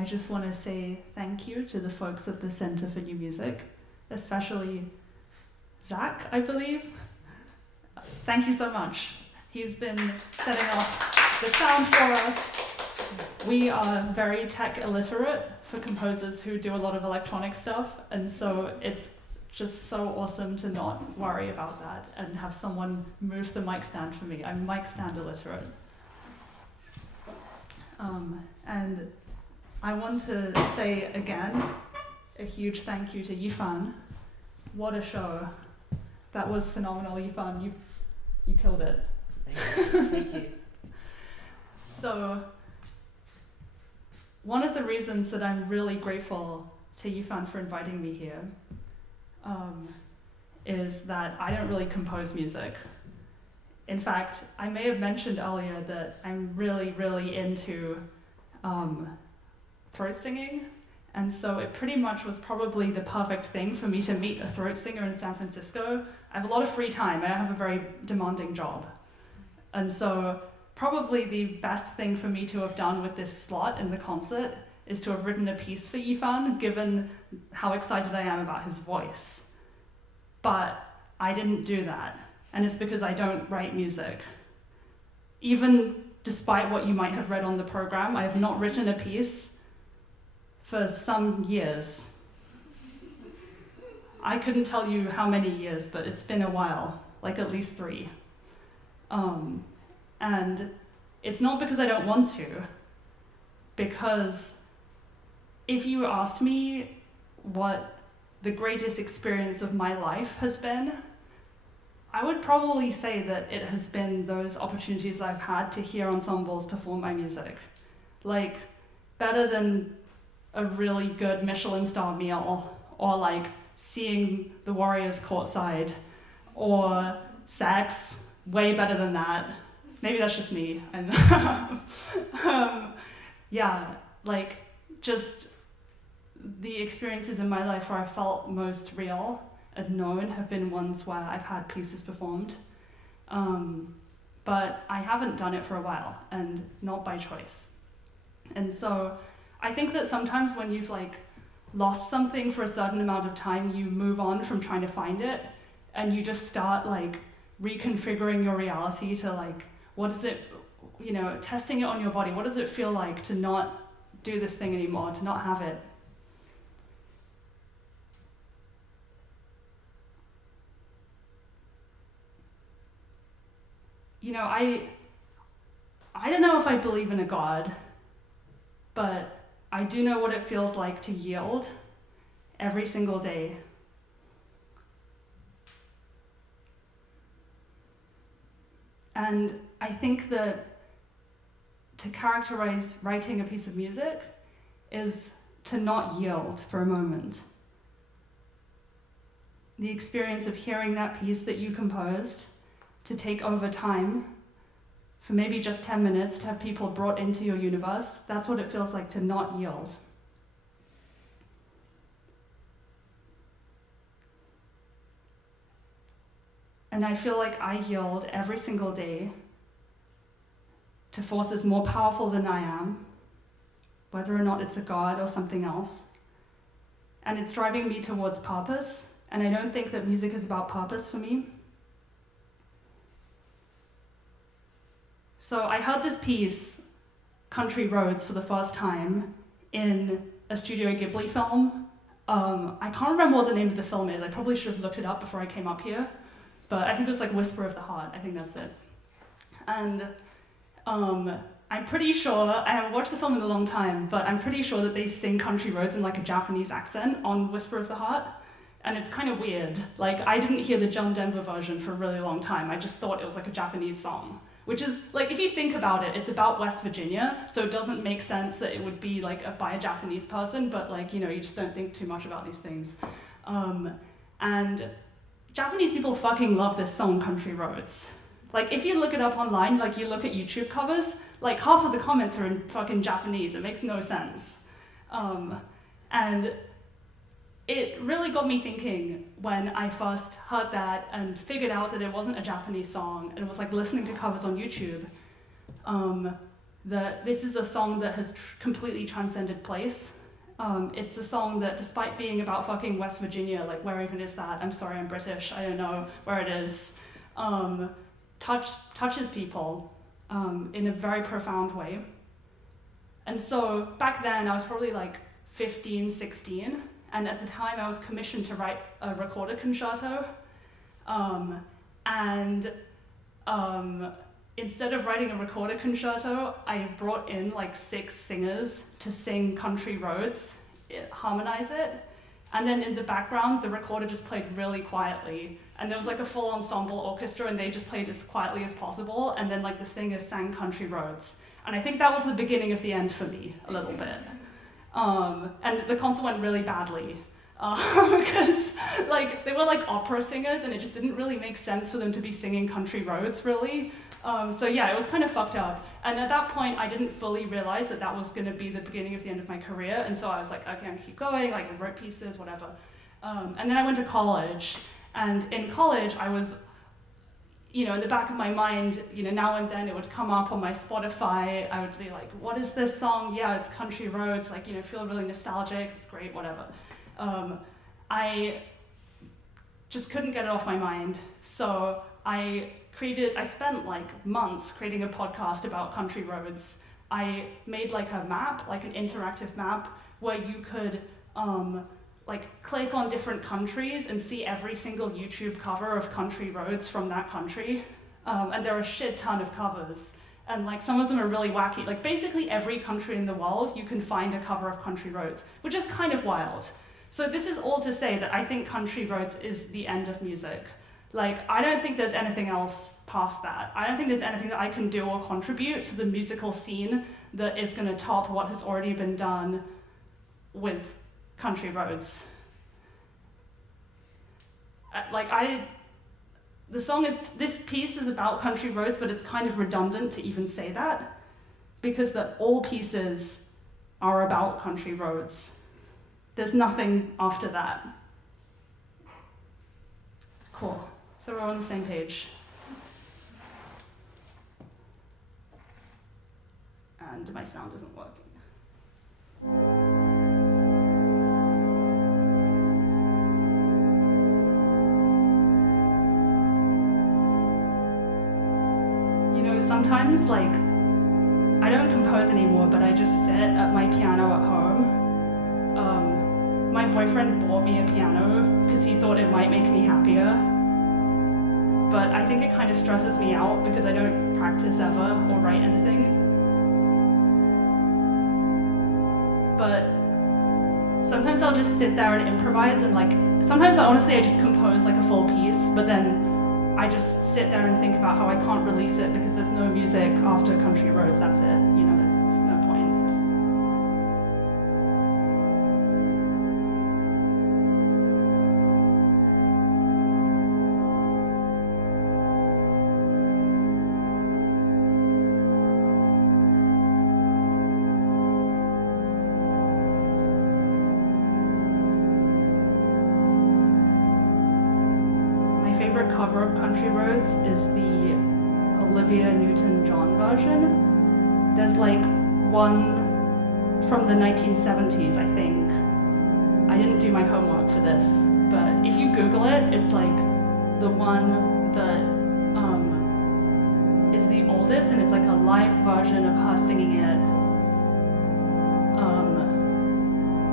I just want to say thank you to the folks at the Center for New Music, especially Zach, I believe. Thank you so much. He's been setting up the sound for us. We are very tech illiterate for composers who do a lot of electronic stuff, and so it's just so awesome to not worry about that and have someone move the mic stand for me. I'm mic stand illiterate. And I want to say again a huge thank you to Yifan. What a show. That was phenomenal, Yifan. You killed it. Thank you. Thank you. So, one of the reasons that I'm really grateful to Yifan for inviting me here is that I don't really compose music. In fact, I may have mentioned earlier that I'm really, really into throat singing, and so it pretty much was probably the perfect thing for me to meet a throat singer in San Francisco. I have a lot of free time, and I have a very demanding job. And so probably the best thing for me to have done with this slot in the concert is to have written a piece for Yifan, given how excited I am about his voice. But I didn't do that, and it's because I don't write music. Even despite what you might have read on the program, I have not written a piece for some years. I couldn't tell you how many years, but it's been a while, like at least 3. And it's not because I don't want to, because if you asked me what the greatest experience of my life has been, I would probably say that it has been those opportunities I've had to hear ensembles perform my music. Like, better than a really good Michelin-star meal, or like seeing the Warriors courtside, or sex, way better than that. Maybe that's just me. Yeah, like just the experiences in my life where I felt most real and known have been ones where I've had pieces performed. But I haven't done it for a while, and not by choice. And so I think that sometimes when you've like lost something for a certain amount of time, you move on from trying to find it, and you just start like reconfiguring your reality to like, what is it, testing it on your body. What does it feel like to not do this thing anymore, to not have it? I don't know if I believe in a God, but I do know what it feels like to yield every single day. And I think that to characterize writing a piece of music is to not yield for a moment. The experience of hearing that piece that you composed, to take over time, for maybe just 10 minutes, to have people brought into your universe, that's what it feels like to not yield. And I feel like I yield every single day to forces more powerful than I am, whether or not it's a God or something else. And it's driving me towards purpose, and I don't think that music is about purpose for me. So I heard this piece, Country Roads, for the first time in a Studio Ghibli film. I can't remember what the name of the film is. I probably should have looked it up before I came up here, but I think it was like Whisper of the Heart. I think that's it. And I'm pretty sure, I haven't watched the film in a long time, but I'm pretty sure that they sing Country Roads in like a Japanese accent on Whisper of the Heart. And it's kind of weird. Like, I didn't hear the John Denver version for a really long time. I just thought it was like a Japanese song. Which is, like, if you think about it, it's about West Virginia, so it doesn't make sense that it would be, like, by a Japanese person, but, like, you just don't think too much about these things. And Japanese people fucking love this song, Country Roads. Like, if you look it up online, like, you look at YouTube covers, like, half of the comments are in fucking Japanese. It makes no sense. And it really got me thinking when I first heard that and figured out that it wasn't a Japanese song and was like listening to covers on YouTube. that this is a song that has completely transcended place. It's a song that, despite being about fucking West Virginia, like where even is that? I'm sorry, I'm British, I don't know where it is. Touches people in a very profound way. And so back then I was probably like 15, 16, and at the time I was commissioned to write a recorded concerto. Instead of writing a recorded concerto, I brought in like 6 singers to sing Country Roads, harmonize it, and then in the background, the recorder just played really quietly, and there was like a full ensemble orchestra, and they just played as quietly as possible, and then like the singers sang Country Roads. And I think that was the beginning of the end for me, a little bit. And the concert went really badly, because like they were like opera singers, and it just didn't really make sense for them to be singing Country Roads, really. So yeah, it was kind of fucked up. And at that point, I didn't fully realize that that was going to be the beginning of the end of my career. And so I was like, okay, I'm going to keep going. Like I wrote pieces, whatever. And then I went to college. And in college, I was, in the back of my mind, now and then it would come up on my Spotify. I would be like, what is this song? Yeah, it's Country Roads. Like, feel really nostalgic. It's great, whatever. I just couldn't get it off my mind. So I spent like months creating a podcast about Country Roads. I made like a map, like an interactive map, where you could click on different countries and see every single YouTube cover of Country Roads from that country. And there are a shit ton of covers. And like some of them are really wacky. Like basically every country in the world, you can find a cover of Country Roads, which is kind of wild. So this is all to say that I think Country Roads is the end of music. Like, I don't think there's anything else past that. I don't think there's anything that I can do or contribute to the musical scene that is going to top what has already been done with Country Roads. This piece is about Country Roads, but it's kind of redundant to even say that, because all pieces are about Country Roads. There's nothing after that. Cool. So we're on the same page. And my sound isn't working. Sometimes, like, I don't compose anymore, but I just sit at my piano at home. My boyfriend bought me a piano because he thought it might make me happier. But I think it kind of stresses me out because I don't practice ever or write anything. But sometimes I'll just sit there and improvise, and like, sometimes honestly I just compose like a full piece, but then I just sit there and think about how I can't release it because there's no music after Country Roads, that's it, there's no point. Cover of Country Roads is the Olivia Newton-John version. There's like one from the 1970s, I think. I didn't do my homework for this, but if you Google it, it's like the one that is the oldest, and it's like a live version of her singing it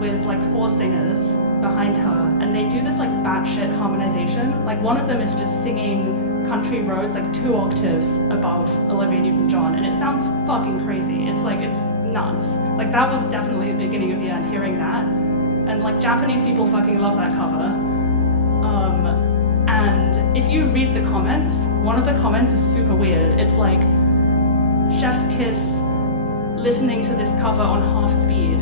with like 4 singers behind her, and they do this like batshit harmonization. Like one of them is just singing Country Roads like 2 octaves above Olivia Newton-John, and it sounds fucking crazy. It's nuts. Like that was definitely the beginning of the end, hearing that. And like Japanese people fucking love that cover. And if you read the comments, one of the comments is super weird. It's like, chef's kiss listening to this cover on half speed.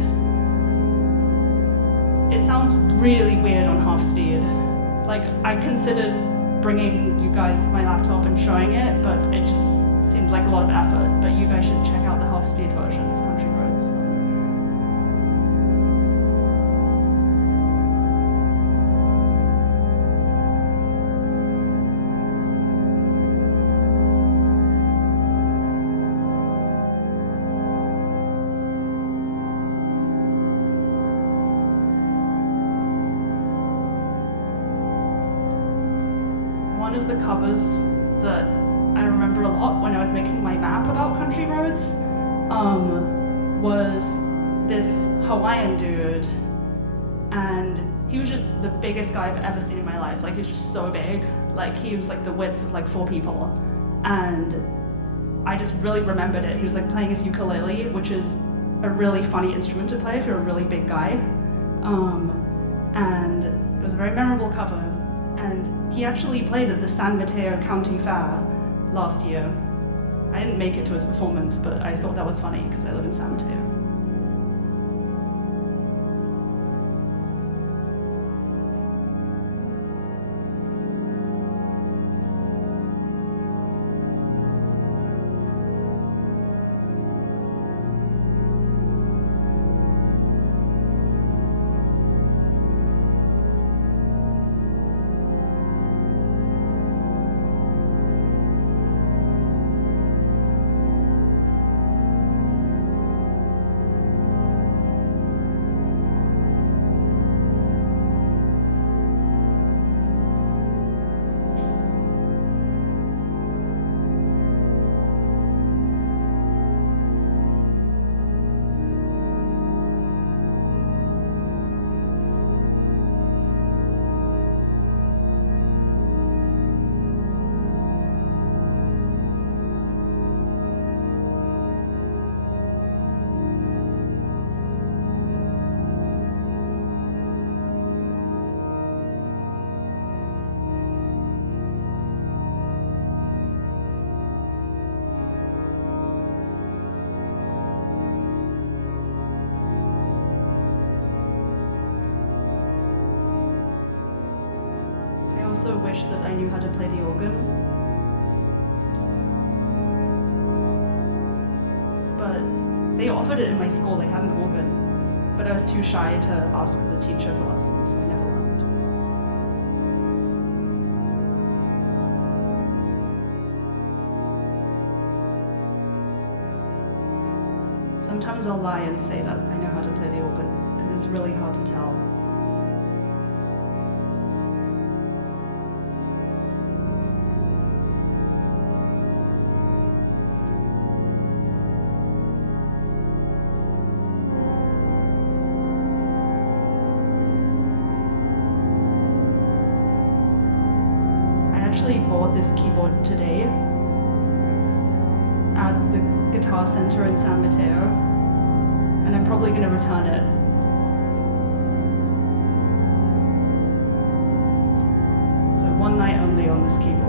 It sounds really weird on half speed. Like, I considered bringing you guys my laptop and showing it, but it just seemed like a lot of effort. But you guys should check out the half speed version of Country Roads. the covers that I remember a lot when I was making my map about country roads was this Hawaiian dude, and he was just the biggest guy I've ever seen in my life. Like, he was just so big. Like, he was like the width of like 4 people, and I just really remembered it. He was like playing his ukulele, which is a really funny instrument to play if you're a really big guy, and it was a very memorable cover. And he actually played at the San Mateo County Fair last year. I didn't make it to his performance, but I thought that was funny because I live in San Mateo. I also wish that I knew how to play the organ, but they offered it in my school. They had an organ, but I was too shy to ask the teacher for lessons, so I never learned. Sometimes I'll lie and say that I know how to play the organ, because it's really hard to tell. I actually bought this keyboard today at the Guitar Center in San Mateo, and I'm probably going to return it. So one night only on this keyboard.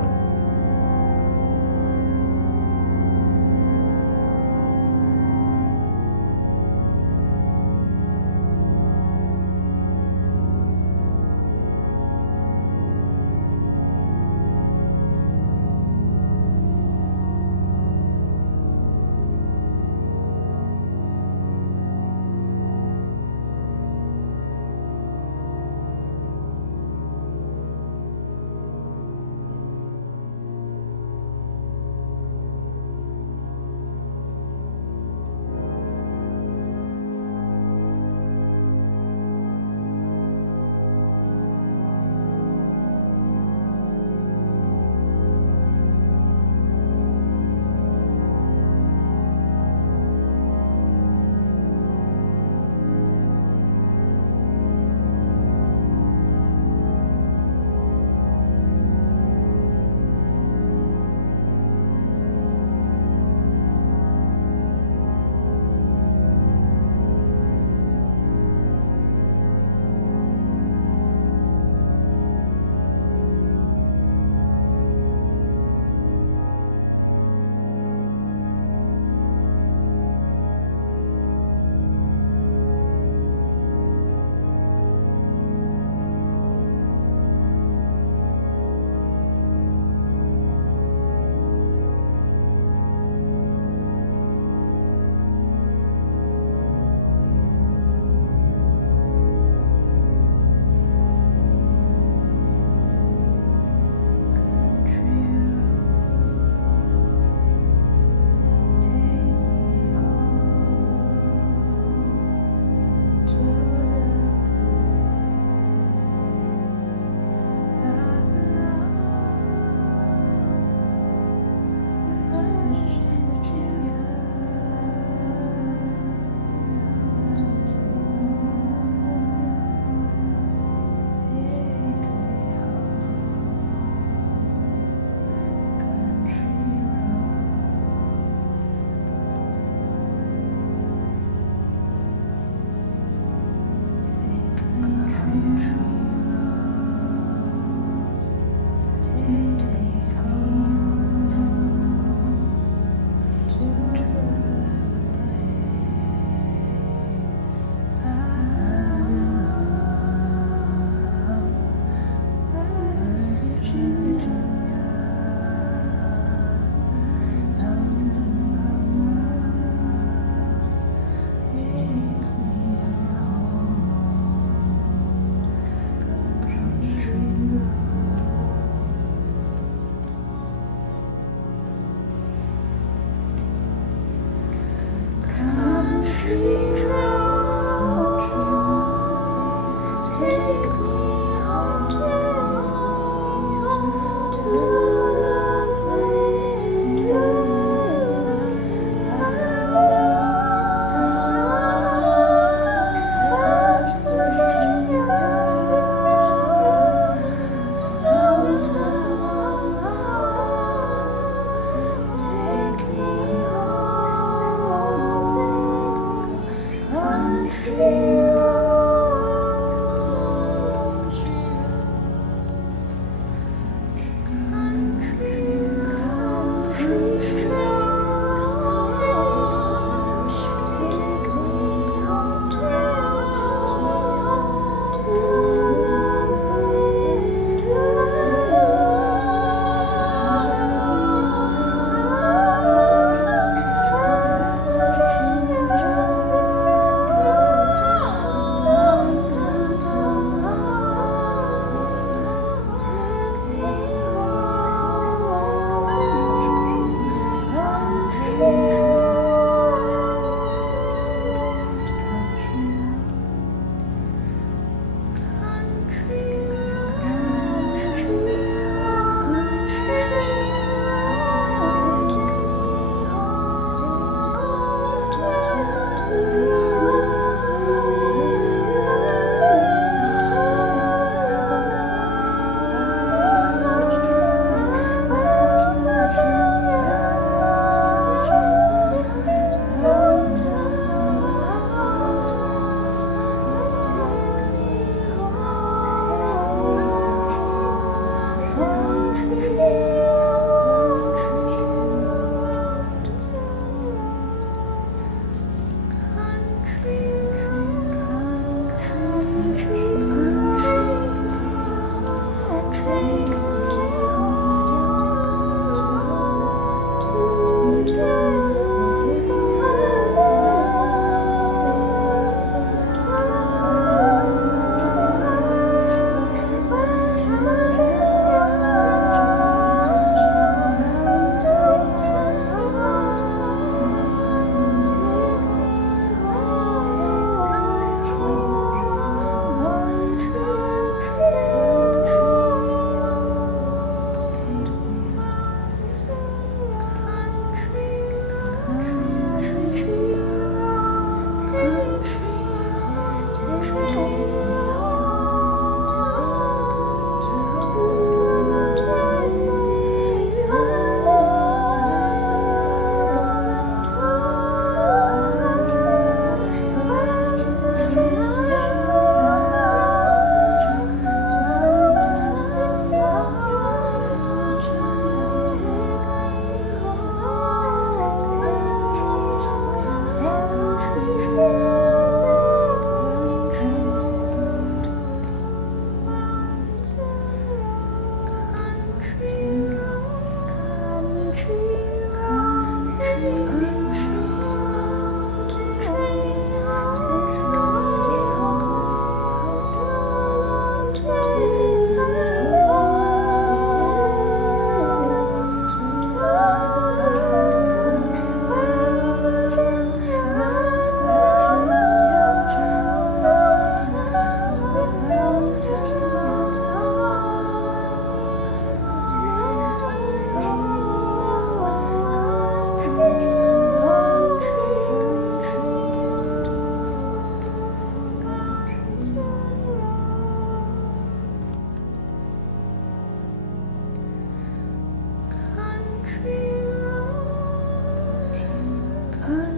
Country